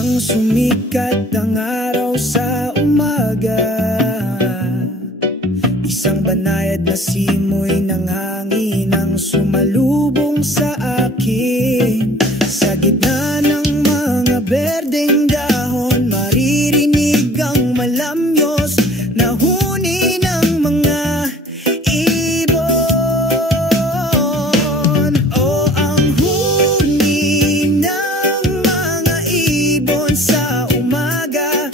nang sumikat ang araw sa umaga, isang banayad na simoy ng hangin ang sumalubong sa akin. Sa gitna ng mga berdeng dahon, maririnig ang malamyos na huni ng mga ibon. O ang huni ng mga ibon sa umaga,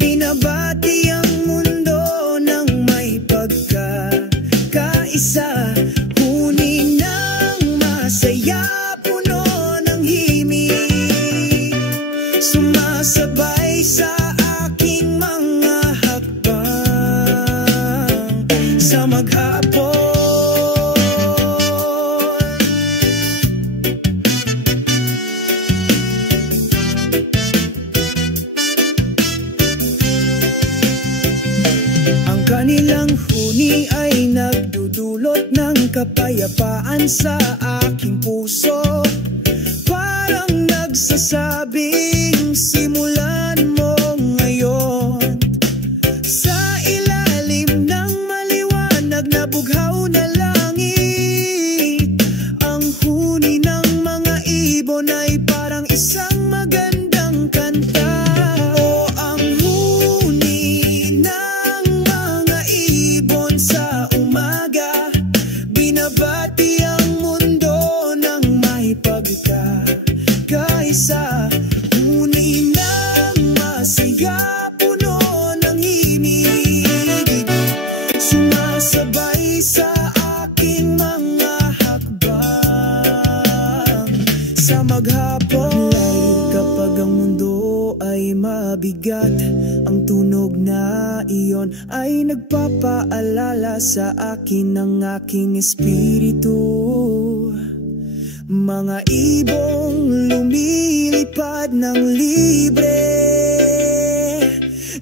binabati ang mundo ng may pagkakaisa. Huni ng masaya, sumasabay sa aking mga hakbang sa maghapon. Ang kanilang huni ay nagdudulot ng kapayapaan sa aking puso. Parang nagsasabing simulan mo ngayon. Sa ilalim ng maliwanag na bughaw na langit, ang huni ng mga ibon ay parang isang magandang kanta. O ang huni ng mga ibon sa umaga, binabati ang mundo ng may pagkakaisa. Huni ng masaya, puno ng himig, sumasabay sa aking mga hakbang sa maghapon. Kapag ang mundo ay mabigat, ang tunog na iyon ay nagpapaalala sa akin ng aking espiritu. Mga ibong lumilipad ng libre,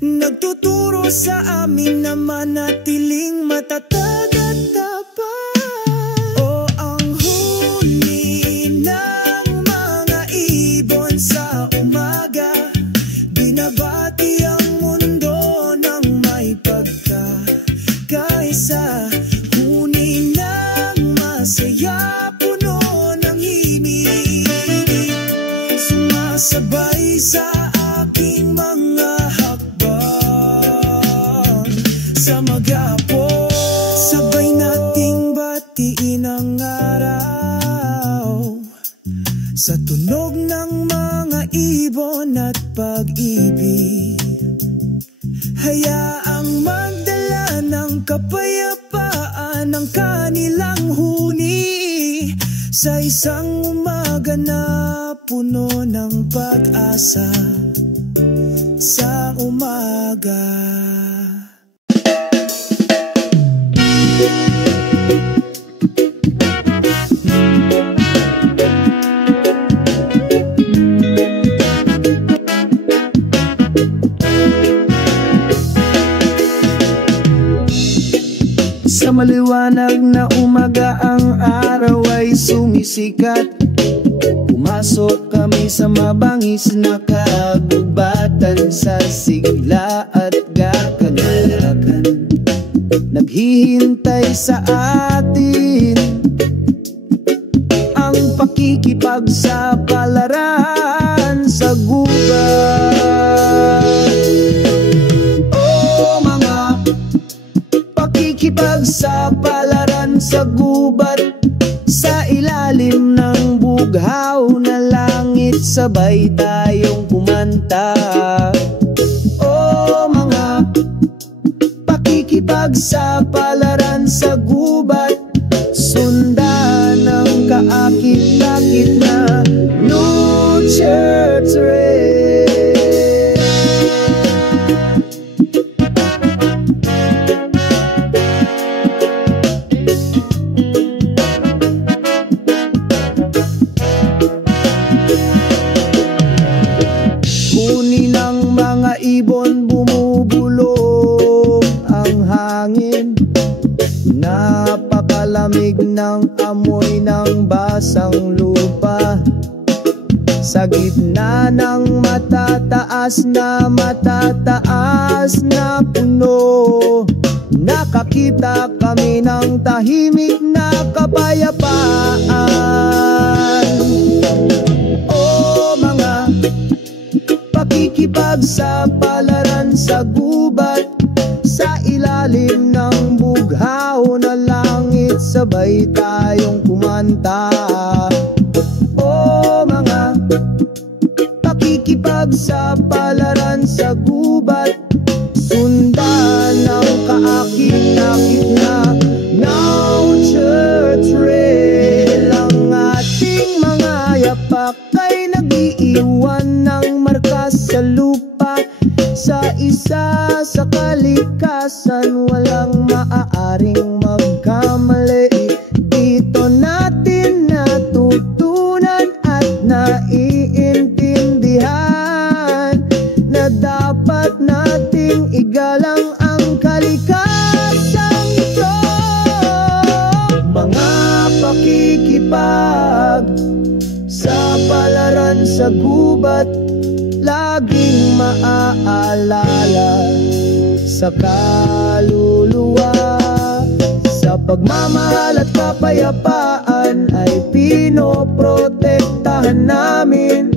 nagtuturo sa amin na manatiling matatag at tapat. O ang huni ng mga ibon sa umaga, binabati ang mundo ng may pagkakaisa. Huni ng masaya, sumasabay sa aking mga hakbang sa maghapon. Sabay nating batiin ang araw sa tunog ng mga ibon at pag-ibig. Hayaang magdala ng kapayapaan ang kanilang huni sa isang umaga na puno ng pag-asa sa umaga. Sa maliwanag na umaga, ang araw ay sumisikat. Pumasok kami sa mabangis na kagubatan, sa sigla at gakagalakan. Naghihintay sa atin ang pakikipagsapalaran sa gubat. Oh, mga pakikipagsapalaran sa gubat, sa ilalim ng bughaw na langit, sabay tayong kumanta. O mga pakikipagsapalaran sa gubat, sundan ang kaakit-akit na New Church Race. ng matataas na puno. Nakakita kami ng tahimik na kapayapaan. O mga pakikipagsapalaran sa gubat, sa ilalim ng bughaw na langit, sabay tayong kumanta. O mga pakikipagsapalaran sa gubat, sundan ang kaakit-akit na nature trail. Ang ating mga yapak ay nag-iiwan ng markas sa lupa. Sa isa sa kalikasan, walang maaaring magkamali. Dito natin natutunan at naiintindihan na dapat nating igalang ang kalikasang ito. Mga pakikipag sa palaran sa gubat, laging maaalala sa kaluluwa. Sa pagmamahal at kapayapaan ay pinoprotektahan namin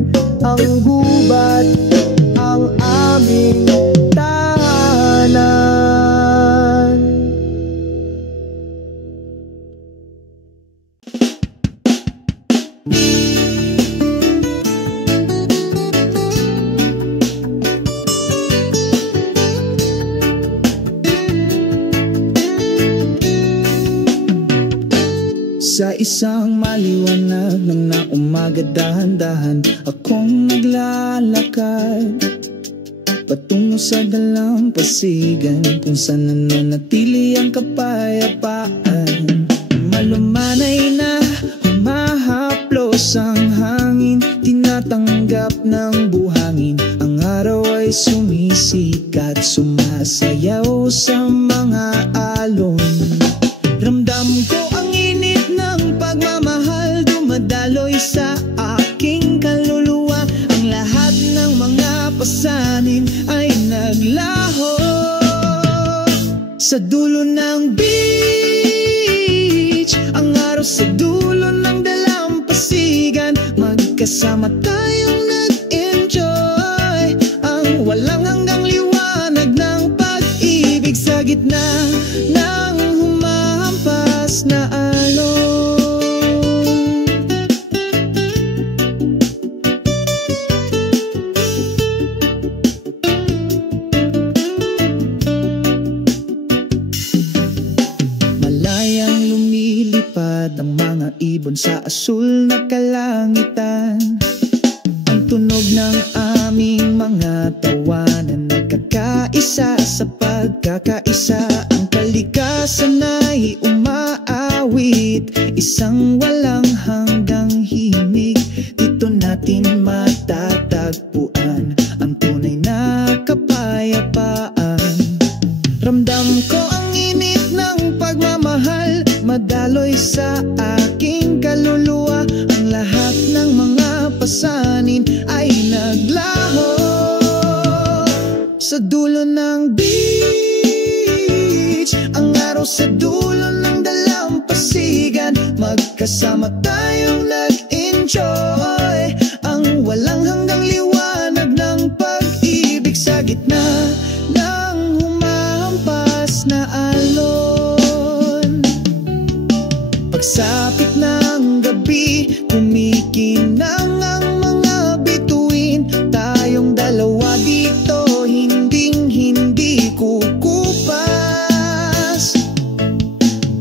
ang gubat, ang aming tahanan. Sa isang maliwanag ng naumaga, dahan-dahan akong naglalakad patungo sa dalampasigan, kung saan nananatili ang kapayapaan. Malumanay na humahaplos ang hangin, tinatanggap ng buhangin. Ang araw ay sumisikat, sumasayaw sa mga alon. Ramdam ko ang init ng pagmamahal, dumadaloy sa aking kaluluwa. Ang lahat ng mga pasanin ay naglaho sa dulo ng beach. Ang araw sa dulo ng dalampasigan, magkasama tayong nag-enjoy. Ang walang hanggang liwanag ng pag-ibig sa gitna ng humahampas na alon. Malayang lumilipad ang mga ibon sa asul na kalangitan. Ang tunog ng aming mga tawanan, nagkakaisa sa pagkakaisa. Ang kalikasan ay umaawit, isang walang hanggang himig. Dito natin matatagpuan ang tunay na kapayapaan. Ramdam ko ang init ng pagmamahal, madaloy sa aking kaluluwa. Ang lahat ng mga pasanin ay naglaho sa dulo ng beach. Ang araw sa dulo ng dalampasigan, magkasama tayong nag-enjoy. Ang walang hanggang liwanag ng pag-ibig sa gitna ng humahampas na alon. Pagsapit ng gabi, kumikinang ang mga bituin. Tayong dalawa dito, hinding-hindi kukupas.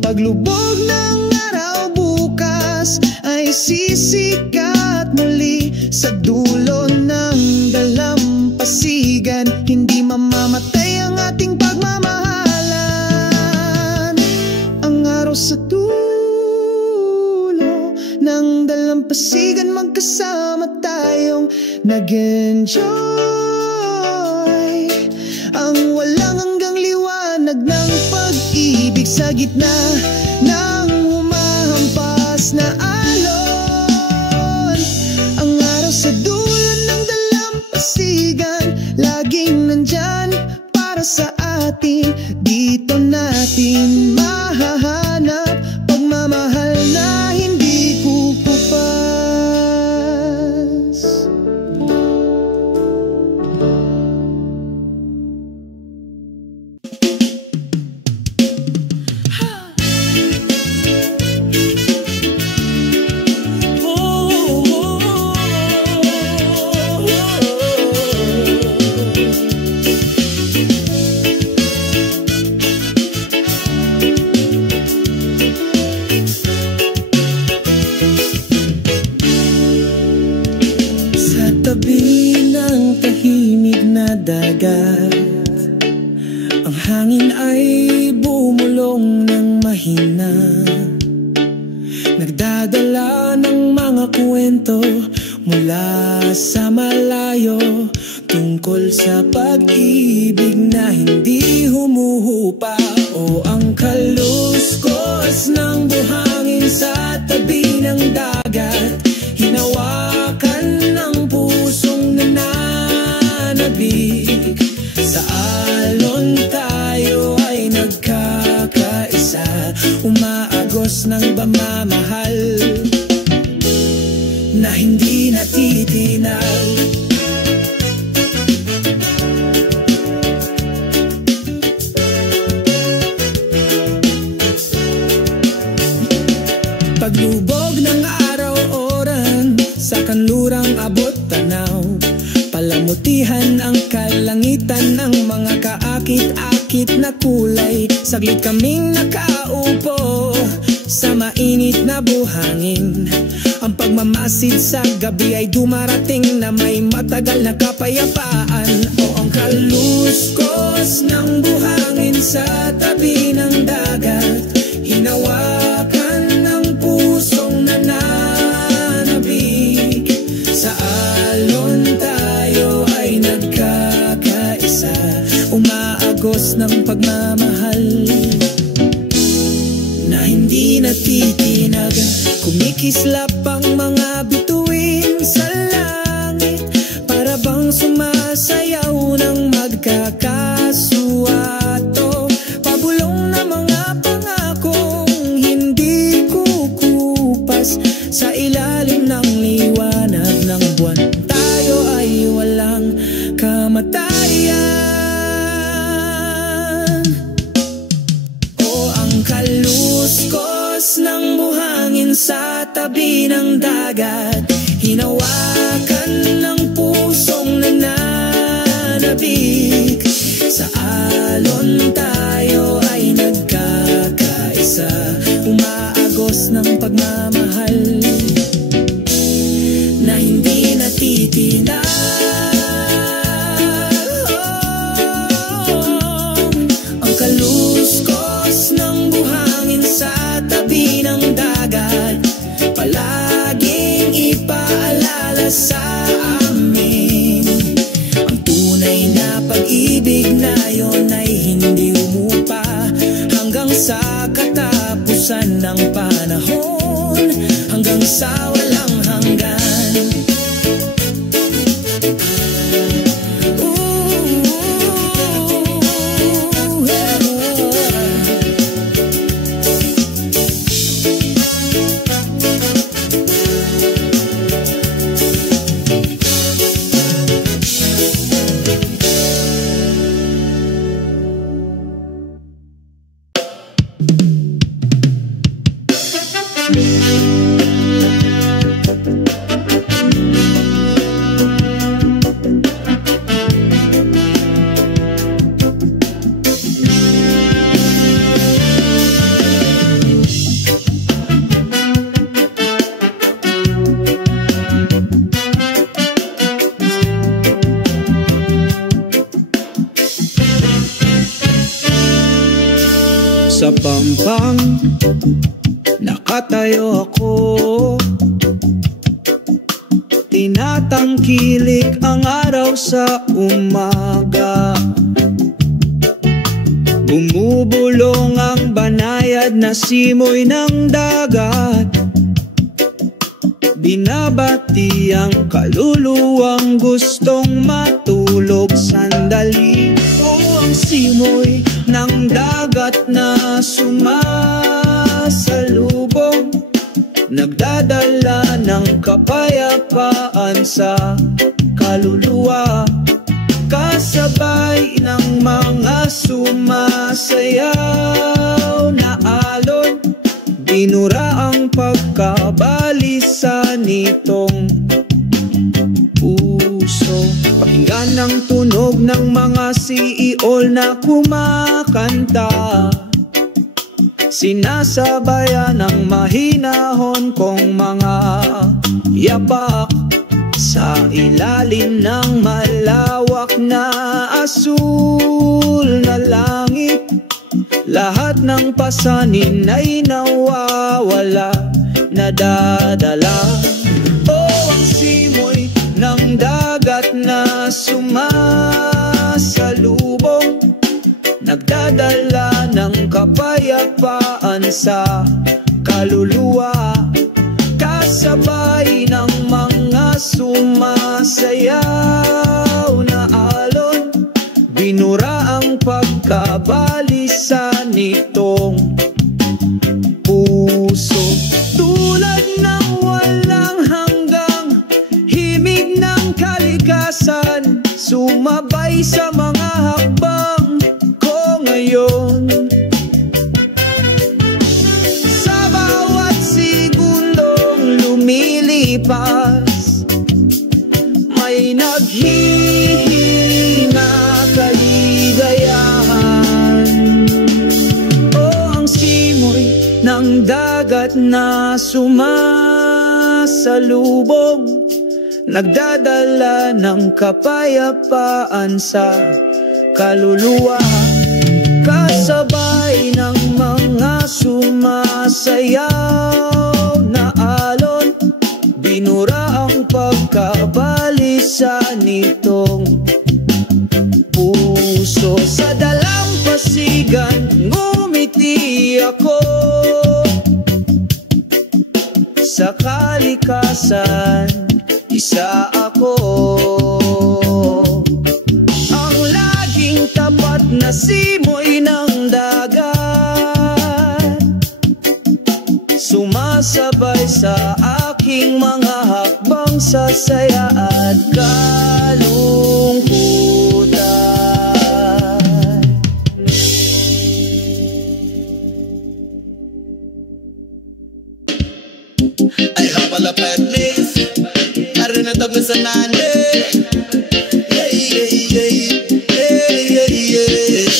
Paglubog ng araw bukas ay sisikat muli sa dulo ng dalampasigan. Hindi mamamatay ang ating pagmamahalan. Ang araw sa dulo ng dalampasigan, magkasama tayong nag-enjoy. Ang walang hanggang liwanag ng pag-ibig sa gitna ng humahampas na alon. Ang araw sa dulo ng dalampasigan, dalampasigan, laging nandyan para sa atin. Dito natin mahahanap pagmamahal na hindi kukupas. Tabi ng tahimik na dagat, ang hangin ay bumulong ng mahina, nagdadala ng mga kwento mula sa malayo, tungkol sa pag-ibig na hindi humuhupa. O ang kaluskos ng buhangin sa tabi ng dagat, hinawakan ng pusong nananabik. Sa alon tayo ay nagkakaisa, umaagos ng pagmamahal na hindi natitinag. Paglubog ng araw-oran, sa kanlurang abot tanaw, palamutihan ang kalangitan ng mga kaakit-akit na kulay. Saglit kaming nakaupo sa mainit na buhangin. Ang pagmamasid sa gabi ay dumarating na may matagal na kapayapaan. O ang kaluskos ng buhangin sa tabi ng dagat, hinawakan ng pusong nananabik. Sa alon tayo ay nagkakaisa, umaagos ng pagmamahal na hindi natitinag. Kumikislap ang mga bituin sa langit, para bang sumasayaw ng magkakasuwato. Pabulong na mga pangakong hindi kukupas, sa ilalim ng liwanag ng buwan tayo ay walang kamatayan. O ang kaluskos ng buhangin sa tabi ng dagat, hinawakan ng pusong nananabik. Sa alon tayo ay nagkakaisa, umaagos ng pagmamahal na hindi natitinag. Ang kaluskos ng buhangin sa tabi ng dagat, palaging ipaalala sa amin ang tunay na pag-ibig na yon ay hindi umupa hanggang sa katapusan ng panahon, hanggang sa walang hanggan. Sa pampang nakatayo ako, tinatangkilik ang araw sa umaga. Bumubulong ang banayad na simoy ng dagat. binabati ang kaluluwang gustong matulog sandali. O ang simoy ng dagat na sumasalubong, nagdadala ng kapayapaan sa kaluluwa. Kasabay ng mga sumasayaw na alon, binura ang pagkabalisa nitong puso. Pakinggan ang tunog ng mga siiol na kumakanta, sinasabayan ng mahinahon kong mga yapak. Sa ilalim ng malawak na asul na langit, lahat ng pasanin ay nawawala, nadadala. O ang simoy ng dagat na sumasalubong, nagdadala ng kapayapaan sa kaluluwa. Kasabay ng mga sumasayaw na alon, binura ang pagkabalisa nitong puso. Tulad ng walang hanggang himig ng kalikasan, sumabay sa mga hakbang ko ngayon. Sa bawat segundong lumilipas, may naghihina kaligayahan. O ang simoy ng dagat na sumasalubong, nagdadala ng kapayapaan sa kaluluwa. Kasabay ng mga sumasayaw na alon, binura ang pagkabalisa nitong puso. Sa dalampasigan ngumiti ako, sa kalikasan isa ako. Ang laging tapat na simoy ng dagat, sumasabay sa aking mga hakbang sa saya at kalungkutan. Ay hapalapad miss, arin ang taglo sa nane. Yeah, yeah, yeah, yeah, yeah.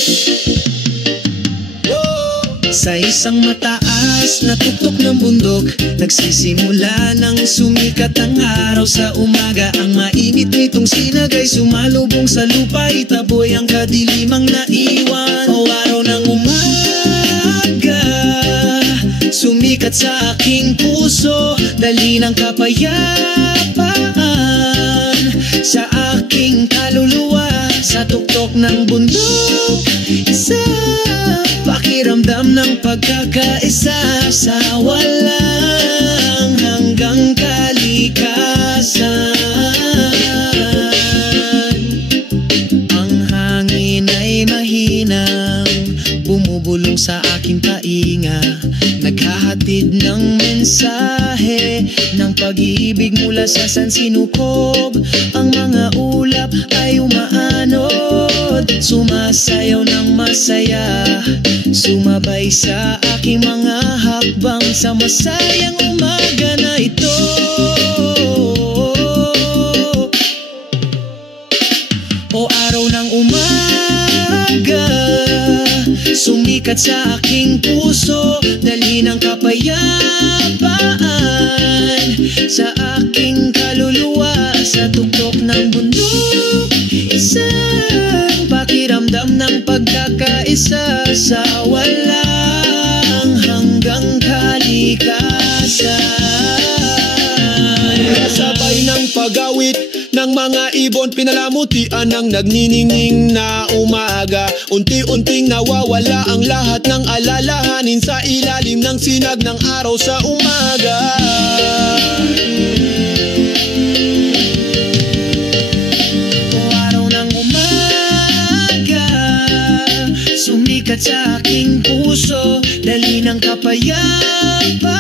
Whoa. Sa isang mataas na tuktok ng bundok, nagsisimula ng sumikat ang araw sa umaga. Ang mainit nitong sinag ay sumalubong sa lupa, itaboy ang kadilimang naiwan. O araw ng umaga, sumikat sa aking puso, dali ng kapayapaan sa aking kaluluwa. Sa tuktok ng bundok, isa pakiramdam ng pagkakaisa sa walang hanggang kalikasan. Ang hangin ay mahinang bumubulong sa aking tainga, naghahatid ng mensahe ng pag-ibig mula sa sansinukob. Ang mga ulap ay umaanod, sumasayaw ng masaya, sumabay sa aking mga hakbang sa masayang umaga na ito. O araw ng umaga, sumikat sa aking puso, dali ng kapayapaan sa aking kaluluwa. Sa tuktok ng bundok, isang pakiramdam ng pagkakaisa sa walang hanggang kalikasan. Kasabay ng pag-awit ng mga ibon, pinalamutian ng nagniningning na umaga. Unti-unting nawawala ang lahat ng alalahanin sa ilalim ng sinag ng araw sa umaga. ng kapayapaan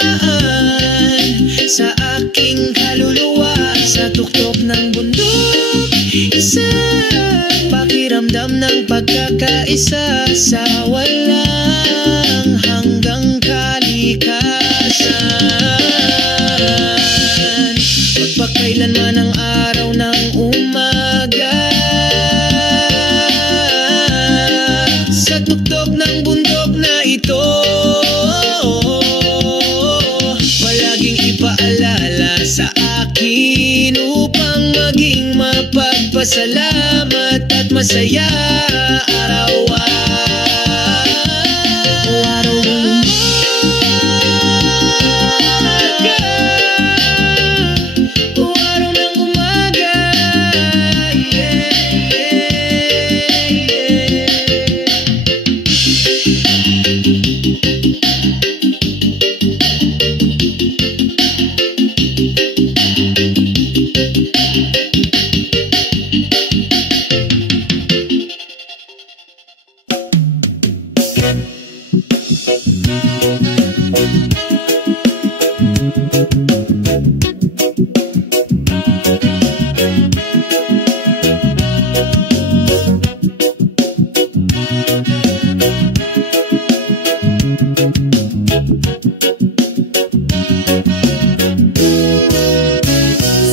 sa aking kaluluwa. Sa tuktok ng bundok, isang pakiramdam ng pagkakaisa sa walang hanggang kalikasan. Magpakailanman ang araw ng umaga, sa tuktok ng bundok na ito, palaging ipaalala sa akin upang maging mapagpasalamat at masaya araw-araw.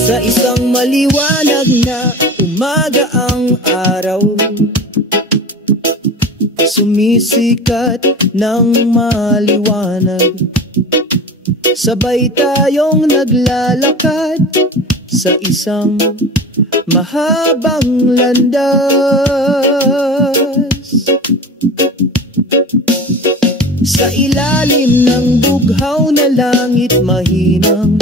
Sa isang maliwanag na umaga ang araw, sumisikat ng maliwanag. Sabay tayong naglalakad sa isang mahabang landas. Sa ilalim ng bughaw na langit mahinang,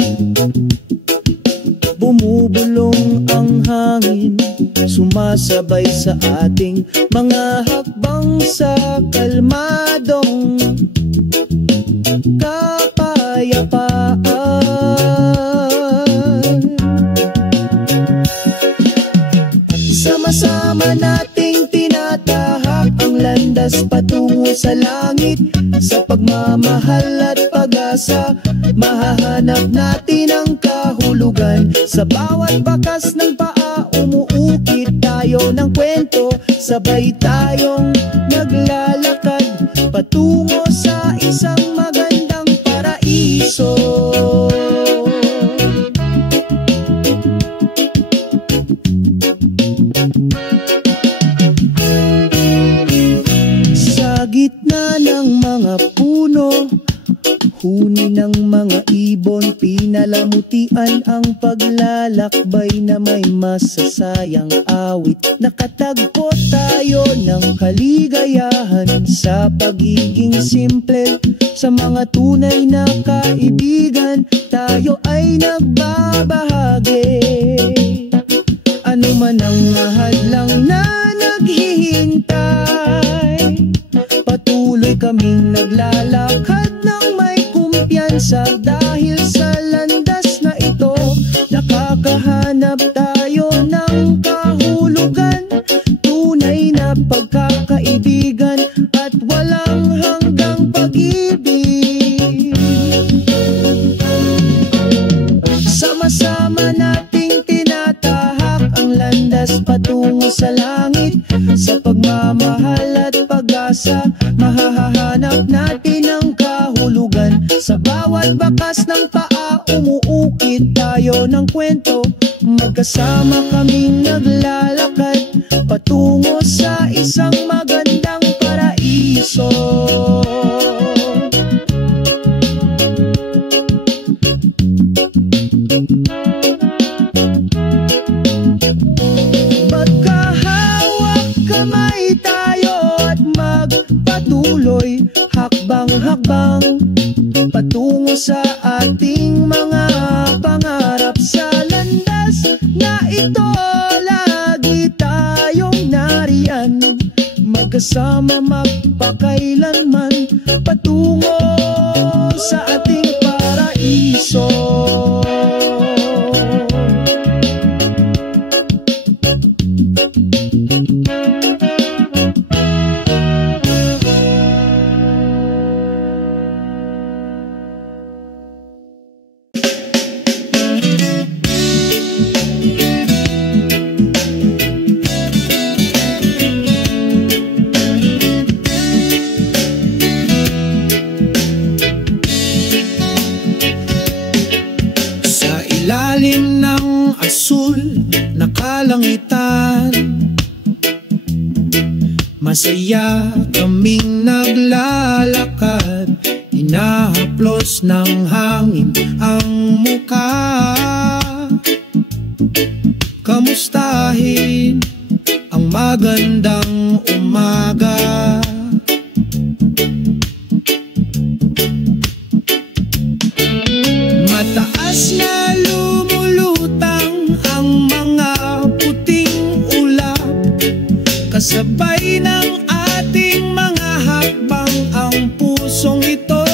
bumubulong ang hangin, sumasabay sa ating mga hakbang sa kalmadong kapayapaan. Sama-sama nating tinatahak ang landas patungo sa langit. Sa pagmamahal at pag-asa, mahahanap natin ang kahulugan. Sa bawat bakas ng paa, umuukit tayo ng kwento. Sabay tayong naglalakad patungo sa isang magandang paraiso. Sa gitna ng mga puno, huni ng mga ibon, pinalamutian ang paglalakbay na may masasayang awit. Nakatagpo tayo ng kaligayahan sa pagiging simple. Sa mga tunay na kaibigan, tayo ay nagbabahagi. Ano man ang hadlang na naghihintay, patuloy kaming naglalakad ng may kumpiyansa. Dahil sa landas na ito, nakakahanap tayo ng kahulugan. Tunay na pagkakaibigan at walang hanggang pag-ibig. Sama-sama nating tinatahak ang landas patungo sa langit. Sa pagmamahal at pag-asa, mahahanap natin ang kahulugan. Sa bawat bakas ng paa, umuukit tayo ng kwento. Magkasama kaming naglalakad patungo sa isang magandang paraiso. Magkahawak kamay tayo at magpatuloy, hakbang-hakbang patungo sa ating mga pangarap. Sa landas na ito, lagi tayong nariyan, magkasama magpakailanman patungo sa ating paraiso. Masaya kaming naglalakad, hinahaplos ng hangin ang muka. Kamustahin ang magandang umaga. Mataas na lumulutang ang mga puting ulap, kasabay ng ating mga hakbang. Ang pusong ito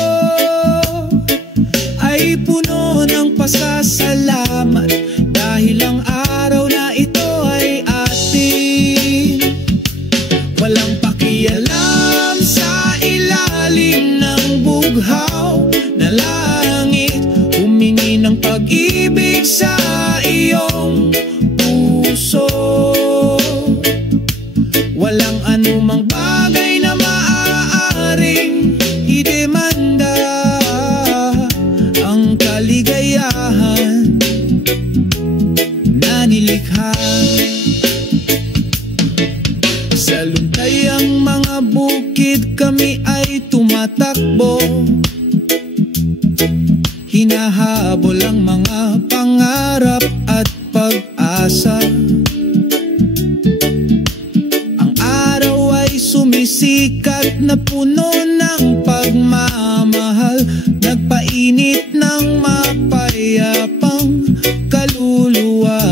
ay puno ng pasasalamat, dahil ang araw na ito ay atin. Walang pakialam sa ilalim ng bughaw na langit, humingi ng pag-ibig sa iyong puso. Walang anumang bagay na maaaring idemanda ang kaligayahan na nilikha. Sa luntayang mga bukid kami ay tumatakbo, hinahabol ang mga pangarap at pag-asa. Ang araw ay sumisikat na puno ng pagmamahal, nagpainit ng mapayapang kaluluwa.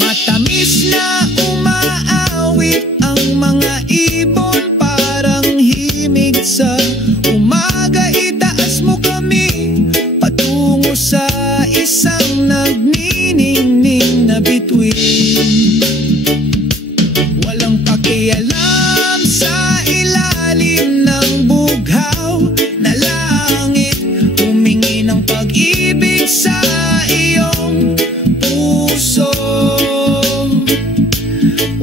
Matamis na umaawit ang mga ibon, parang himig sa umaga. Itaas mo kami patungo sa isang nagniningning na bituin. Walang pakialam sa ilalim ng bughaw na langit, humingi ng pag-ibig sa iyong puso.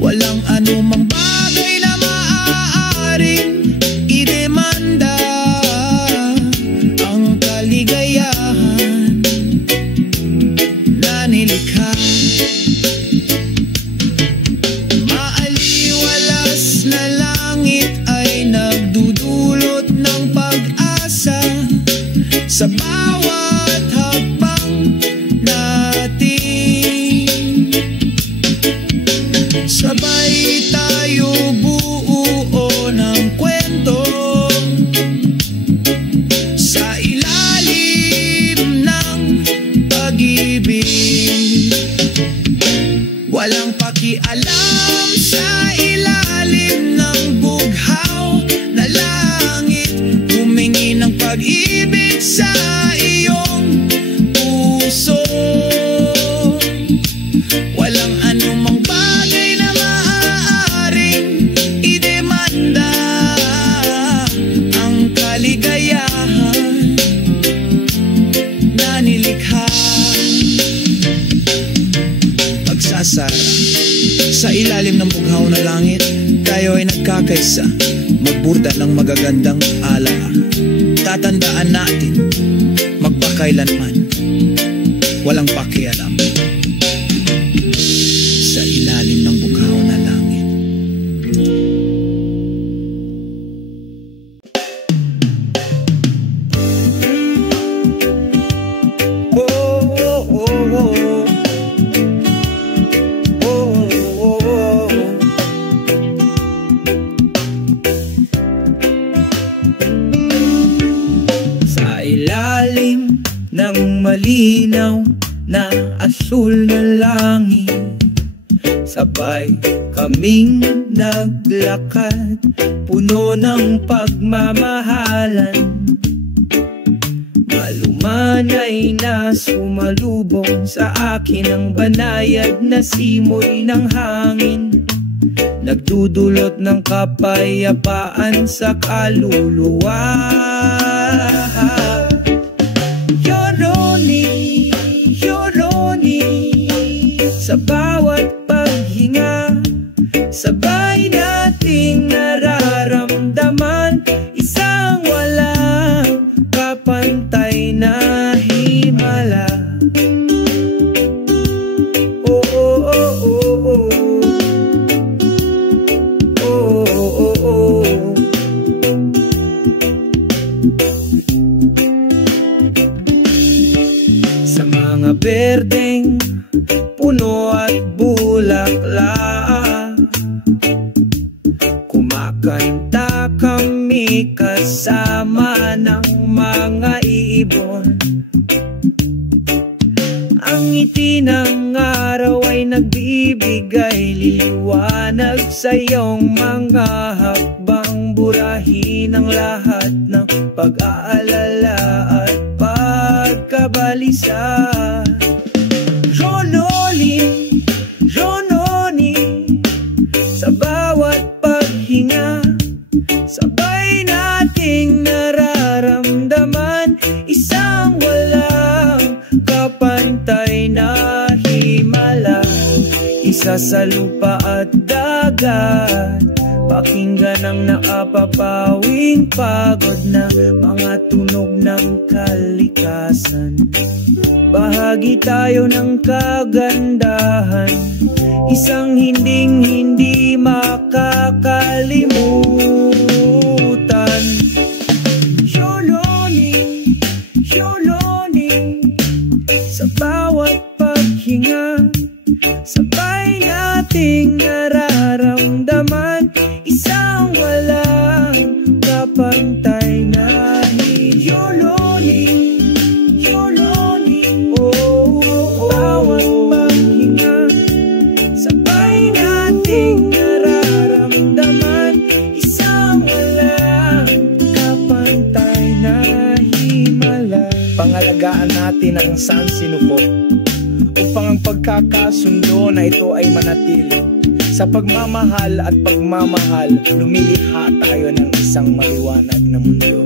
Walang anumang bagay na maaaring idemanda ang kaligayahan na nilikha. Maaliwalas na langit ay nagdudulot ng pag-asa sa bawat hakbang natin. Sabay tayo buo ng kwento sa ilalim ng pag-ibig. Walang pakialam sa ilalim ng bughaw na langit, humingi ng pag-ibig sa iyong puso. Walang anumang bagay na maaaring idemanda ang kaligayahan na nilikha. Pagsasara sa ilalim ng bughaw na langit, tayo ay nagkakaisa, magburda ng magagandang alaala. Tatandaan natin, magpakailanman, walang pakialam sa ilalim ng bughaw na langit. Sa ilalim ng malinaw na asul na langit, sabay kaming naglakad, puno ng pagmamahalan. Malumanay na sumalubong sa akin ang banayad na simoy ng hangin, nagdudulot ng kapayapaan sa kaluluwa. Yoroni, Yoroni, sa bawat paghinga, sabay nating nararamdaman isang walang kapantay na himala. Oh, oh, oh, oh, oh. ibon. Ang ngiti ng araw ay nagbibigay liwanag sa iyong mga hakbang. Burahin ang lahat ng pag-aalala at pagkabalisa. Rononi, Rononi, sa bawat paghinga, sabay nating nararamdaman isang walang kapantay na himala. Isa sa lupa at dagat, pakinggan ang nakapapawing pagod na mga tunog ng kalikasan. Bahagi tayo ng kagandahan, isang hindi makakalimutan. Yoloni, Yoloni, sa bawat paghinga, sabay nating nararamdaman isang walang kapantay na Yoloni, Yoloni, oh, bawat paghinga, sabay nating nararamdaman isang walang kapantay na himala. Pangalagaan natin ang sansinuko upang ang pagkakasundo na ito ay manatili. Sa pagmamahal at pagmamahal, lumilikha tayo ng isang maliwanag na mundo.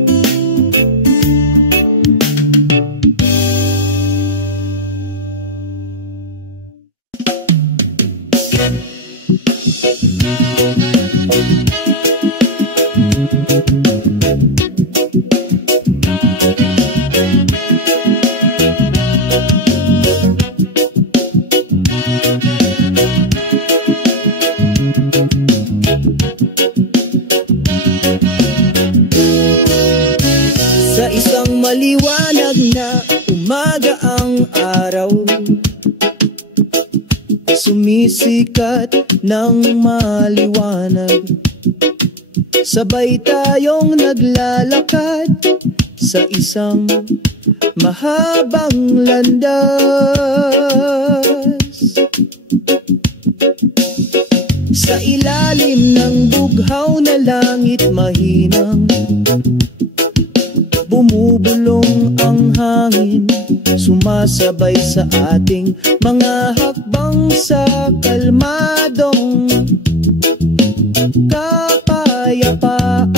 Sa isang maliwanag na umaga ang araw, sumisikat ng maliwanag. Sabay tayong naglalakad sa isang mahabang landas. Sa ilalim ng bughaw na langit mahinang, bumubulong ang hangin, sumasabay sa ating mga hakbang sa kalmadong kapayapaan.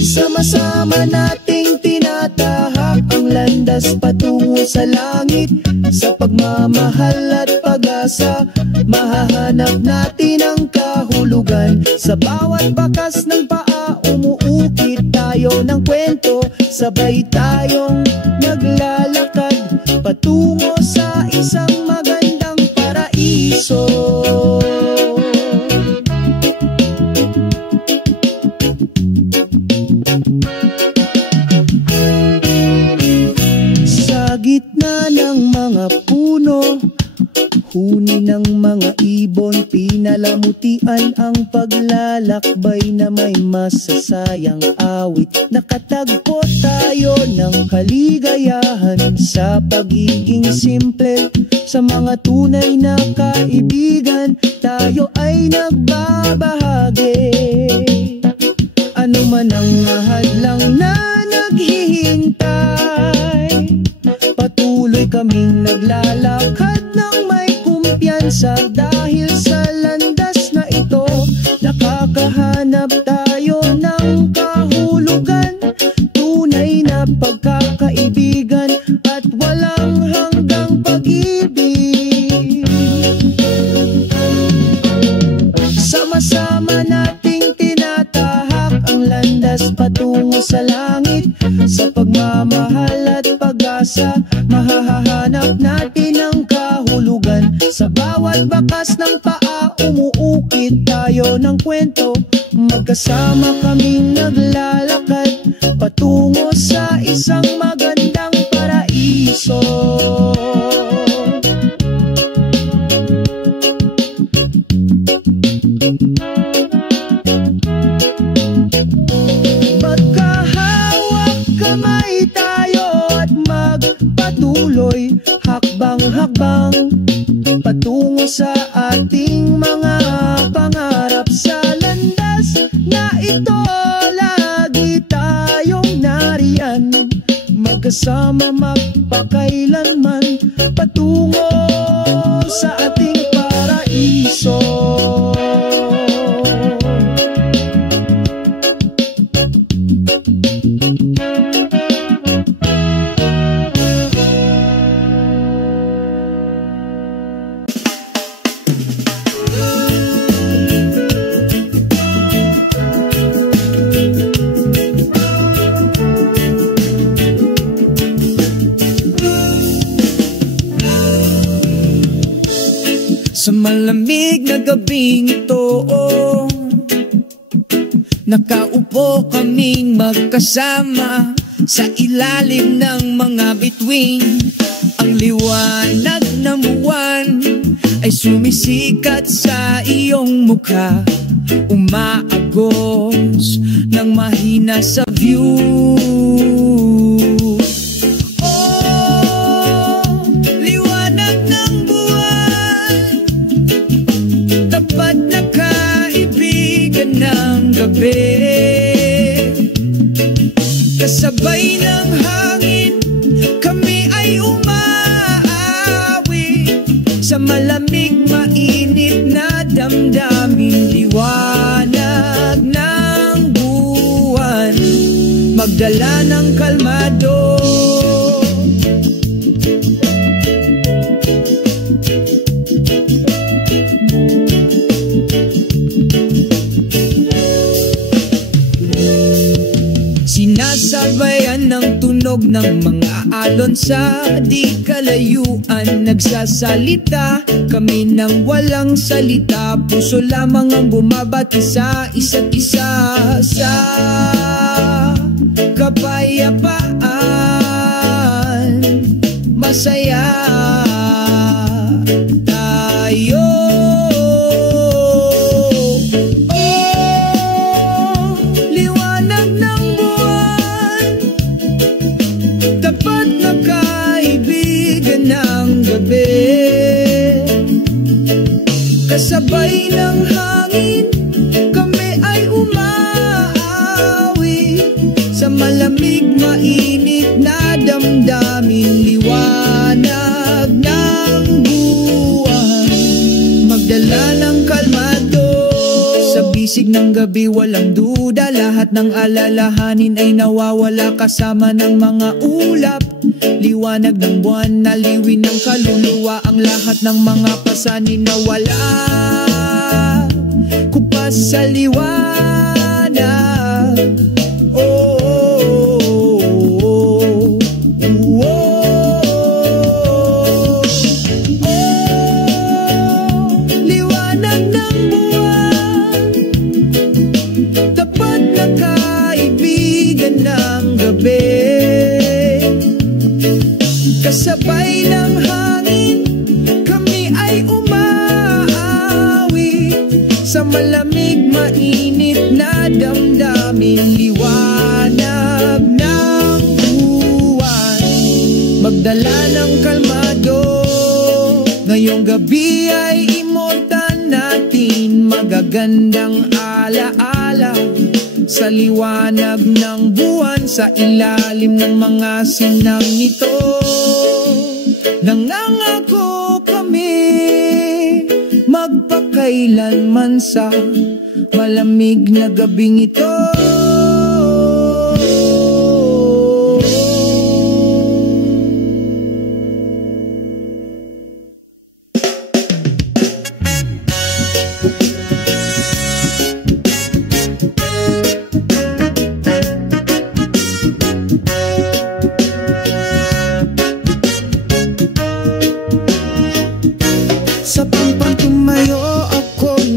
Sama-sama nating tinatahak ang landas patungo sa langit. Sa pagmamahal at pag-asa, mahahanap natin ang kahulugan. Sa bawat bakas ng paa, umuukit tayo ng kwento. Sabay tayong naglalakad patungo sa isang magandang paraiso. Sa gitna ng mga puno, huni ng mga ibon, pinalamutian ang paglalakbay na may masasayang awit. Nakatagpo tayo ng kaligayahan sa pagiging simple. Sa mga tunay na kaibigan, tayo ay nagbabahagi. Ano man ang hadlang na naghihintay, patuloy kaming naglalakad ng may kumpiyansa. Dahil sa landas na ito, nakakahanap tayo ng kahulugan. Tunay na pagkakaibigan at walang hanggang pag-ibig. Sama-sama nating tinatahak ang landas patungo sa langit. Sa pagmamahal at pag-asa, mahahanap natin ang kahulugan. Sa bawat bakas ng paa, umuukit tayo ng kwento. Magkasama kaming naglalakad patungo sa isang magandang paraiso. patuloy, hakbang-hakbang patungo sa ating mga pangarap. Sa landas na ito, lagi tayong nariyan, magkasama magpakailanman patungo sa ating paraiso. Sa malamig na gabing ito, nakaupo kaming magkasama sa ilalim ng mga bituin. Ang liwanag ng buwan ay sumisikat sa iyong mukha, umaagos ng mahina sa view. Tapat na kaibigan ng gabi, kasabay ng hangin, kami ay umaawi sa malamig mainit na damdamin. Liwanag ng buwan, magdala ng kalmado. Sinasabayan ng tunog ng mga alon sa di kalayuan. Nagsasalita kami ng walang salita, puso lamang ang bumabati sa isa't isa. Sa kapayapaan, masaya tayo. Kasabay ng hangin, kami ay umaawi sa malamig mainit na damdamin. Liwanag ng buwan, magdala ng kalmado. Sa bisig ng gabi walang duda, lahat ng alalahanin ay nawawala kasama ng mga ulap. Liwanag ng buwan, naliwin ng kaluluwa ang lahat ng mga pasanin na wala. Kupas sa liwanag, oh, oh, oh, oh, oh. Liwanag ng buwan, tapat na kaibigan ng gabi, kasabay ng hangin, kami ay umaawi sa malamig mainit na damdamin. Liwanag ng buwan, magdala ng kalmado. Ngayong gabi ay immortal natin, magagandang alaala sa liwanag ng buwan, sa ilalim ng mga sinang ito. Nangangako kami magpakailanman sa malamig na gabing ito.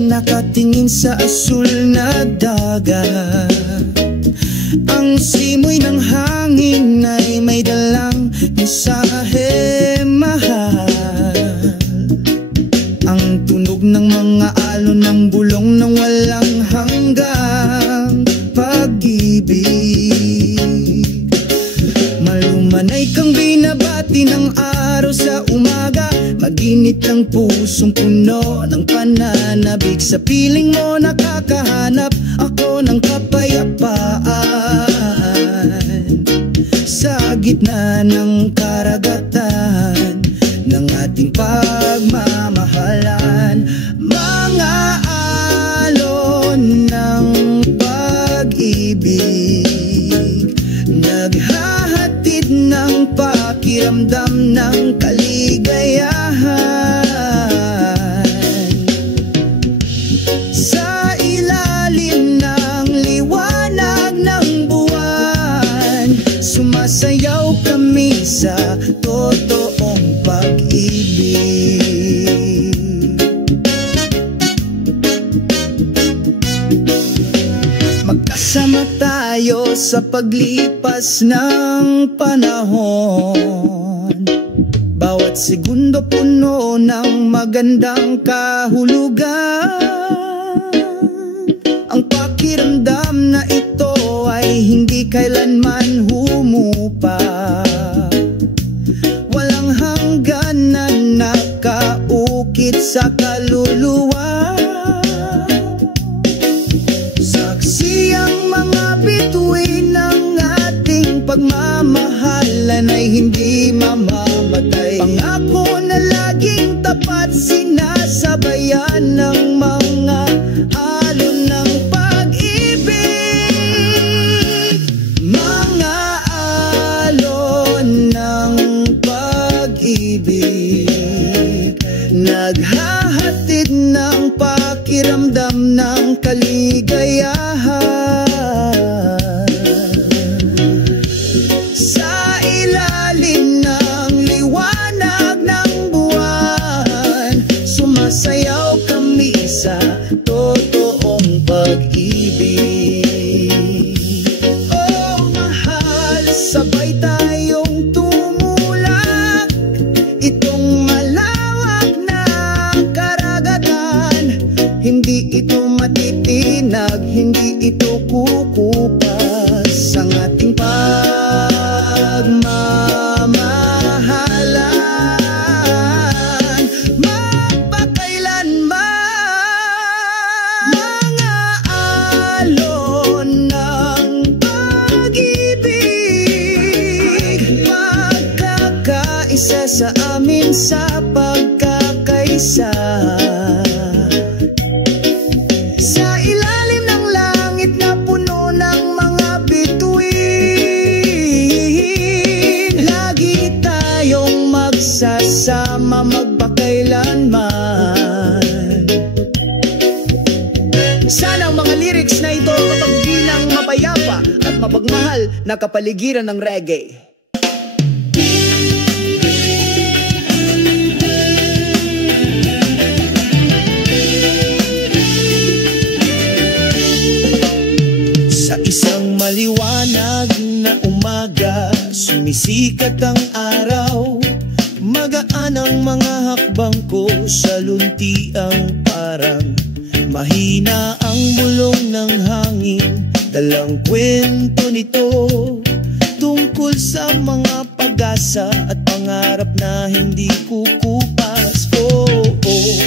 Nakatingin sa asul na dagat, ang simoy ng hangin ay may dalang mensahe mahal. Ang tunog ng mga alon ng bulong ng walang hanggang pag-ibig. Malumanay kang binabat hati ng araw sa umaga, maginit ang pusong puno ng pananabik. Sa piling mo nakakahanap ako ng kapayapaan, sa gitna ng karagatan ng ating pagmamahalan. Mga alon ng pag-ibig, naghahatid ng pakiramdam ng kaligayahan. Sa ilalim ng liwanag ng buwan, sumasayaw kami sa totoong pag-ibig. Magkasama tayo sa paglipas ng panahon, bawat segundo puno ng magandang kahulugan. Ang pakiramdam na ito ay hindi kailanman humupa, walang hangganan, nakaukit sa kaluluwa. Saksi ang mga bituin ng ating pagmamahalan ay hindi mamamatay. Pangako na laging tapat, sinasabayan ng mga alon ng pag-ibig. Mga alon ng pag-ibig, naghahatid ng pakiramdam ng kaligayahan. Sa ilalim ng liwanag ng buwan, sumasayaw kami sa totoong pag-ibig. Oh mahal, sabay tayong tumulak itong malawak na karagatan. Hindi ito matitinag, hindi ito kukupas. Ang ating pagmamahalan magpakailanman. Mga alon ng pag-ibig, magkakaisa sa amin sa pagkakaisa. Sa ilalim ng langit na puno ng mga bituin, lagi tayong magsasama magpakailanman. Sana ang mga lyrics na ito mapagbilang mapayapa at mapagmahal na kapaligiran ng reggae. Sa isang maliwanag na umaga, sumisikat ang araw. Magaan ang mga hakbang ko sa luntiang parang mahina ang bulong ng hangin. Dalang kwento nito tungkol sa mga pag-asa at pangarap na hindi kukupas. Oh, oh,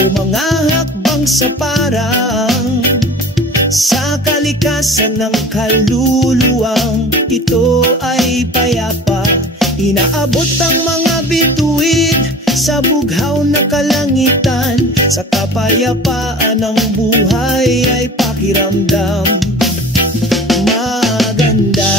oh, mga hakbang sa parang sa kalikasan ng kaluluwang ito ay payapa. Inaabot ang mga bituin sa bughaw na kalangitan. Sa kapayapaan ng buhay ay pakiramdam maganda.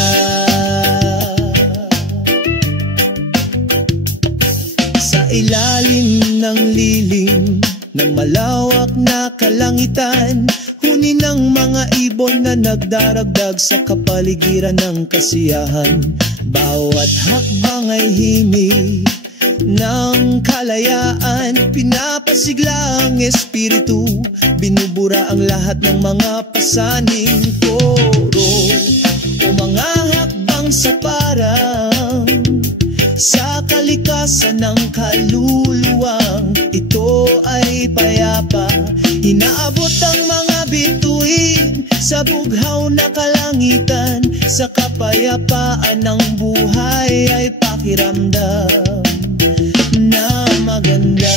Sa ilalim ng lilim ng malawak na kalangitan, huni ng mga ibon na nagdaragdag sa kapaligiran ng kasiyahan. Bawat hakbang ay himig ng kalayaan, pinapasigla ang espiritu, binubura ang lahat ng mga pasaning koro. O mga hakbang sa parang sa kalikasan ng kaluluwang ito ay payapa. Inaabot ang mga bituin sa bughaw na kalangitan, sa kapayapaan ng buhay ay pakiramdam na maganda.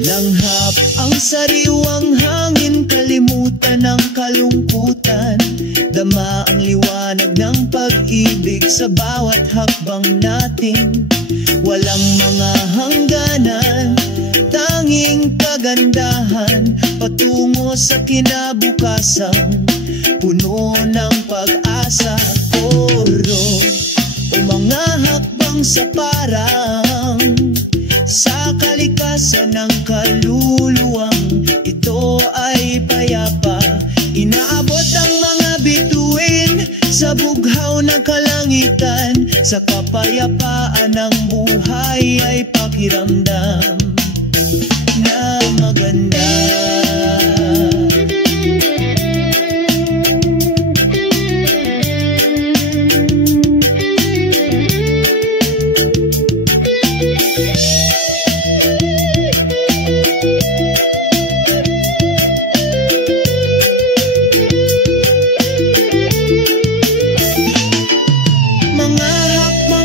Langhap ang sariwang hangin, kalimutan ang kalungkutan, dama ang liwanag ng pag-ibig sa bawat hakbang natin. Walang mga hangganan, tanging kagandahan, patungo sa kinabukasan, puno ng pag-asa. Koro o mga hakbang sa parang, sa kalikasan ng kaluluwang ito ay payapa. Inaabot ang mga bituin sa bughaw na kalangitan, sa kapayapaan ng buhay ay pakiramdam na maganda.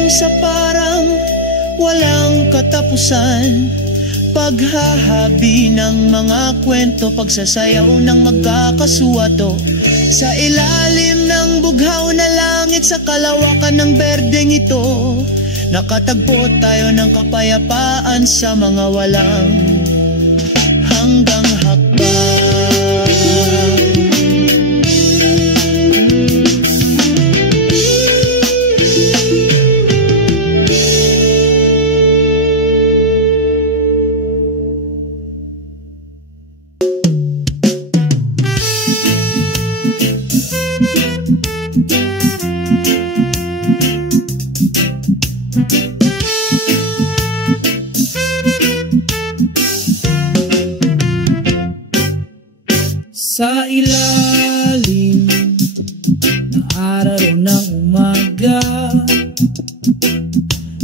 Sa parang walang katapusan, paghahabi ng mga kwento, pagsasayaw ng magkakasuwato, sa ilalim ng bughaw na langit, sa kalawakan ng berdeng ito, nakatagpo tayo ng kapayapaan sa mga walang hanggang hakbang. Sa ilalim ng araw ng umaga,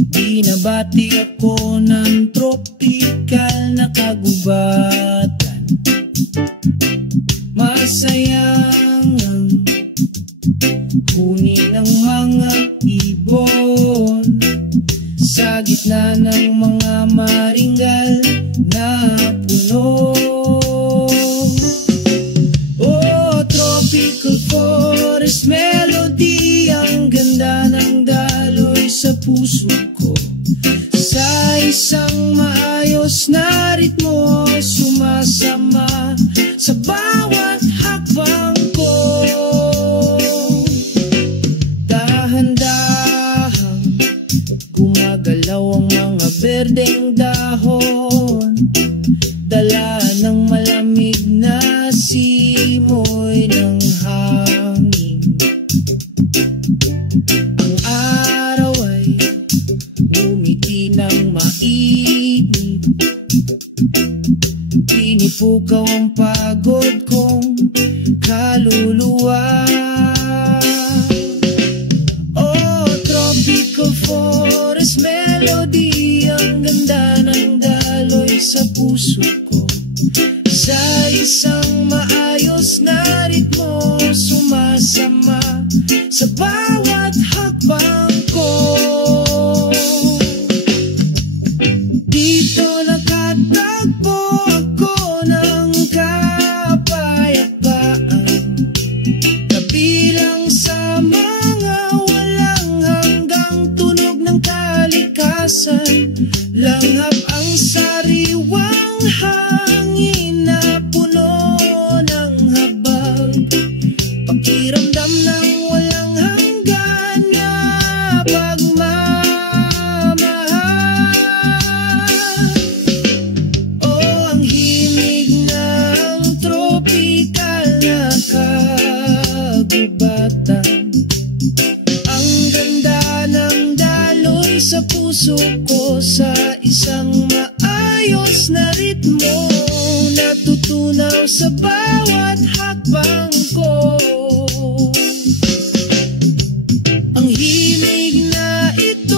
binabati ako ng tropikal na kagubatan. Masayang huni ng mga ibon sa gitna ng mga maringgal na puno. Tropical forest melody, ang ganda ng daloy sa puso ko. Sa isang maayos na ritmo, sumasama sa bawat hakbang ko. Dahan-dahang gumagalaw ang mga berdeng dahon, dala ng malamig na simoy ng hangin. Ang araw ay ngumiti ng mainit, pinipukaw ang pagod kong kaluluwa. Oh, tropical forest melody, ang ganda ng daloy sa puso ko. Sa isang maayos na ritmo, sumasama sa bawat hakbang ko. Dito nakatagpo ako ng kapayapaan, kabilang sa mga walang hanggang tunog ng kalikasan. Langhap ang sariwang hangin na puno ng habag, pakiramdam ng walang hanggan na pagmamahal. Oh, ang himig ng tropikal na kagubatan, ang ganda ng daloy sa puso ko. Sa isang maayos na ritmo, natutunaw sa bawat hakbang ko. Ang himig na ito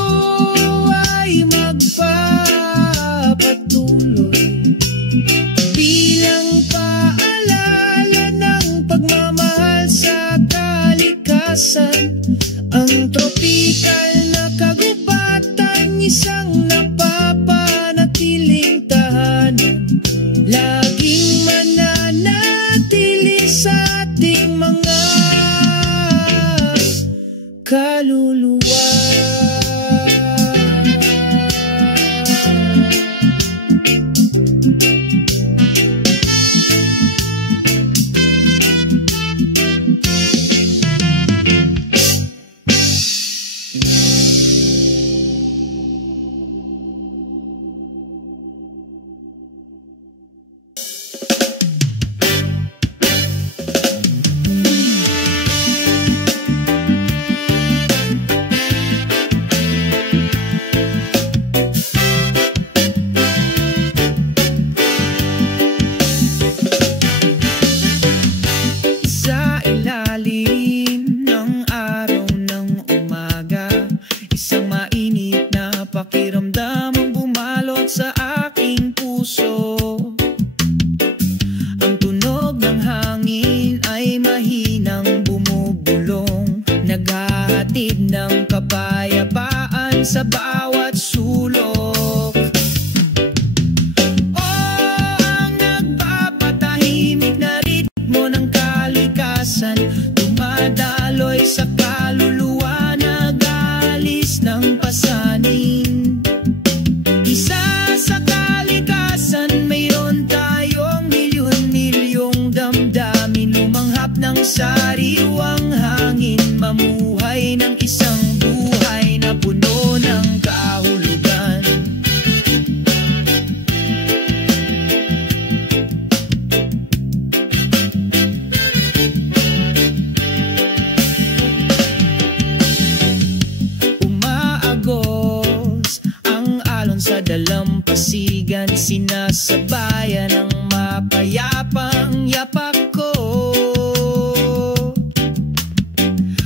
payapang yapak ko.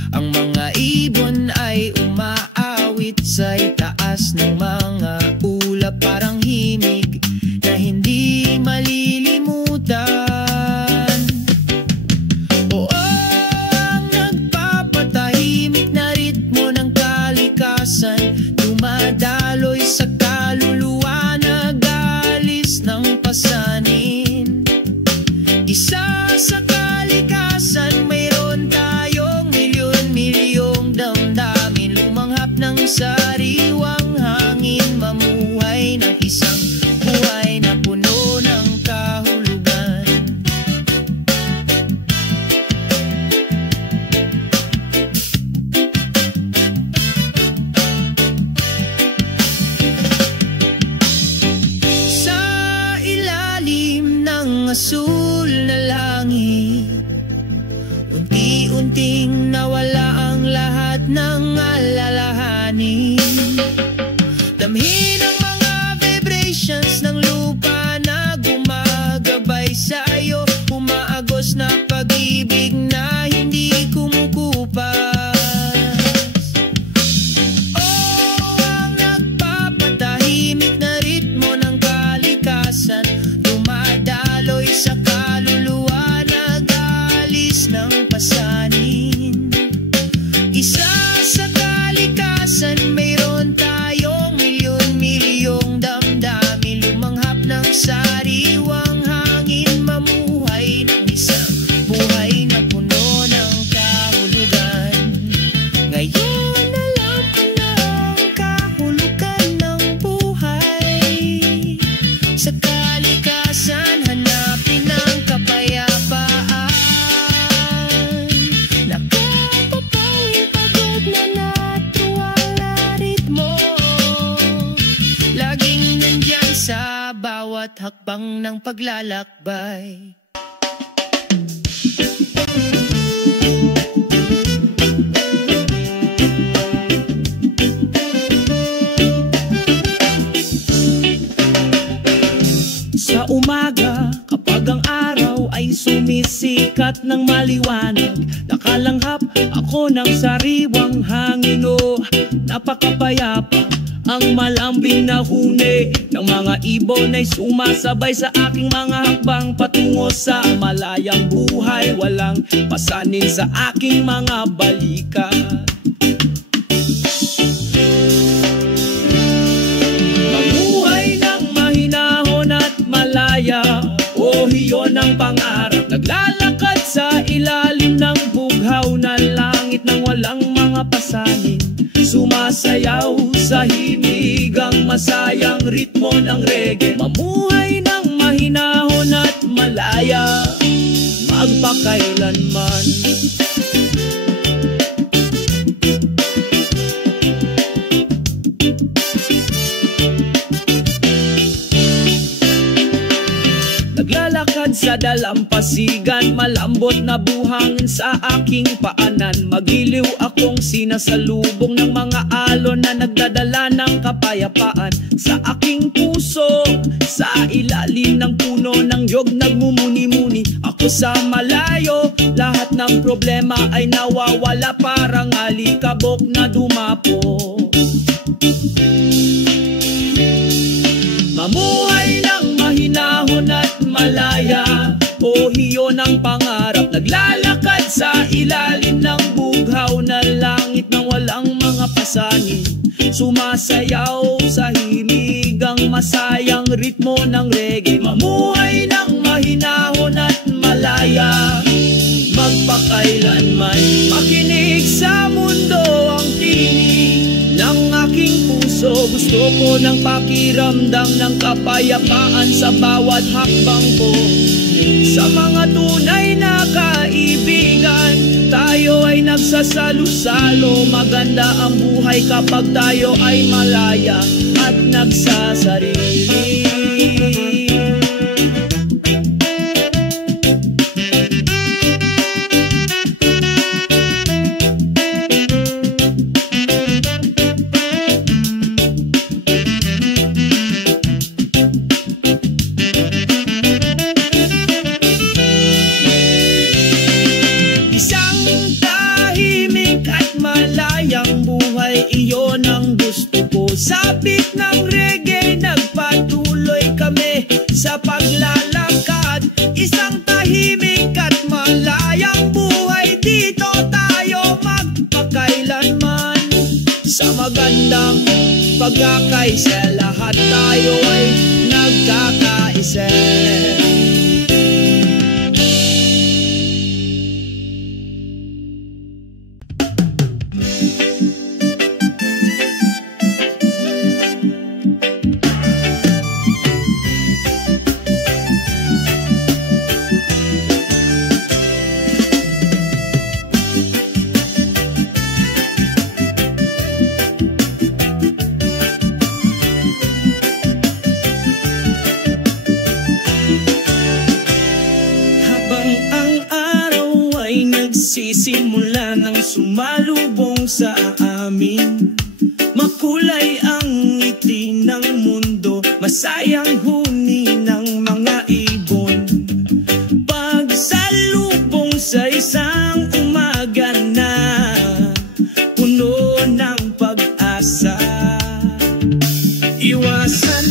Ang mga ibon ay umaawit sa itaas ng mga ulap, parang himig na hindi malilimutan. Oo, ang nagpapatahimik na ritmo ng kalikasan, dumadaloy sa kaluluwa, nag-aalis ng pasanin. Isa sa kalikasan, mayroon tayong milyon-milyong damdamin, lumanghap ng sariwang hangin, mamuhay ng isang buhay na puno ng kahulugan. Sa ilalim ng asul na langit, unti-unting nawala ang lahat ng alalahanin. Damhin ang mga vibrations ng lupa na gumagabay sa'yo, umaagos na pag-ibig na hindi kumukupas. Oh, ang nagpapatahimik na ritmo ng kalikasan, dumadaloy sa kaluluwa, nag-aalis ng pasanin. Isa sa kalikasan, mayroon tayong milyon-milyong damdamin, lumanghap ng sariwang hangin, mamuhay ng isang buhay na puno ng kahulugan. Ngayon alam ko na ang kahulugan ng buhay. Sa kalikasan, hanapin ang kapayapaan. Nakapapawing pagod na natuwang na ritmo, laging nandyan sa bawat hakbang ng paglalakbay. Sa umaga, kapag ang araw ay sumisikat ng maliwanag, nakalanghap ako ng sariwang hangin. Oh, napakapayapa ang malambing na huni ng mga ibon ay sumasabay sa aking mga hakbang patungo sa malayang buhay, walang pasanin sa aking mga balikat. Mamuhay ng mahinahon at malaya, oh iyon ang pangarap. Naglalakad sa ilalim ng bughaw na langit nang walang mga pasanin, sumasayaw sa himig ang masayang ritmo ng reggae. Mamuhay ng mahinahon at malaya, magpakailanman. Naglalakad sa dalampasigan, malambot na buhangin sa aking paanan. Magiliw akong sinasalubong ng mga alon na nagdadala ng kapayapaan. Sa aking puso, sa ilalim ng puno ng yog, nagmumuni-muni ako sa malayo. Lahat ng problema ay nawawala, parang alikabok na dumapo. Mamuhay ng mahinahon at malaya, oh iyon ang pangarap. Naglalakad sa ilalim ng bughaw na langit nang walang mga pasanin, sumasayaw sa himig ang masayang ritmo ng reggae. Mamuhay ng mahinahon at malaya, magpakailanman. Makinig sa mundo ang tinig ng aking puso. Gusto ko ng pakiramdam ng kapayapaan sa bawat hakbang ko. Sa mga tunay na kaibigan, tayo ay nagsasalo-salo. Maganda ang buhay kapag tayo ay malaya at nagsasarili. pagkakaisa, lahat tayo ay nagkakaisa. Sisimula ng sumalubong sa amin, makulay ang ngiti ng mundo, masayang huni ng mga ibon. Pagsalubong sa isang umaga na puno ng pag-asa. Iwasan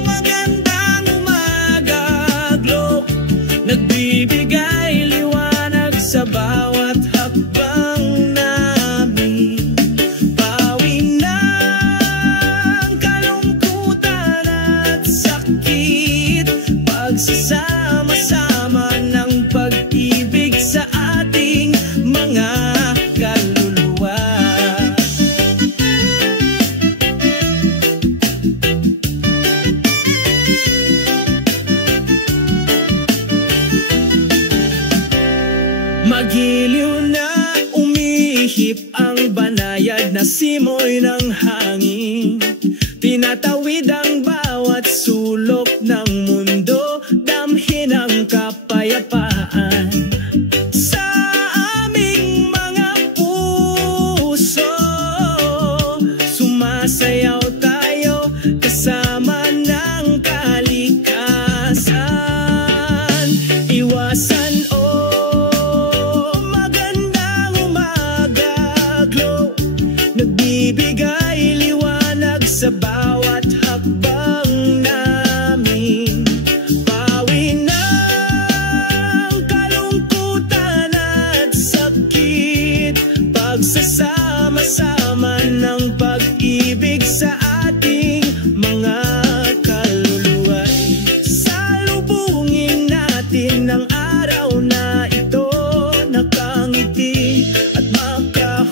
magandang umaga, glow, nagbibigay sa bawat hakbang namin. Pawi ng kalungkutan at sakit, pagsasama-sama ng pag-ibig sa ating mga kaluluwa. Magiliw na umihip ang banayad na simoy ng hangin, tinatawid ang bawat sulok ng mundo, damhin ang kapayapaan sa aming mga puso. Sumasayaw tayo kasama ng kalikasan. Iwasan nagbibigay liwanag sa bawat hakbang namin. Pawi ng kalungkutan at sakit, pagsasama-sama ng pag-ibig sa ating mga kaluluwa. Salubungin natin ang araw na ito, nakangiti at makahulugan.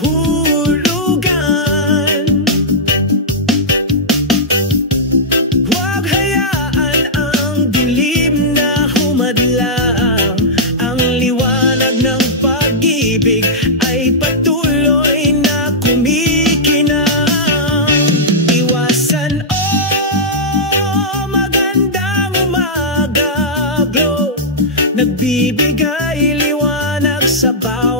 Huwag hayaan ang dilim na humadlang, ang liwanag ng pag-ibig ay patuloy na kumikinang. Iwasan magandang umaga, glow, nagbibigay liwanag sa bawat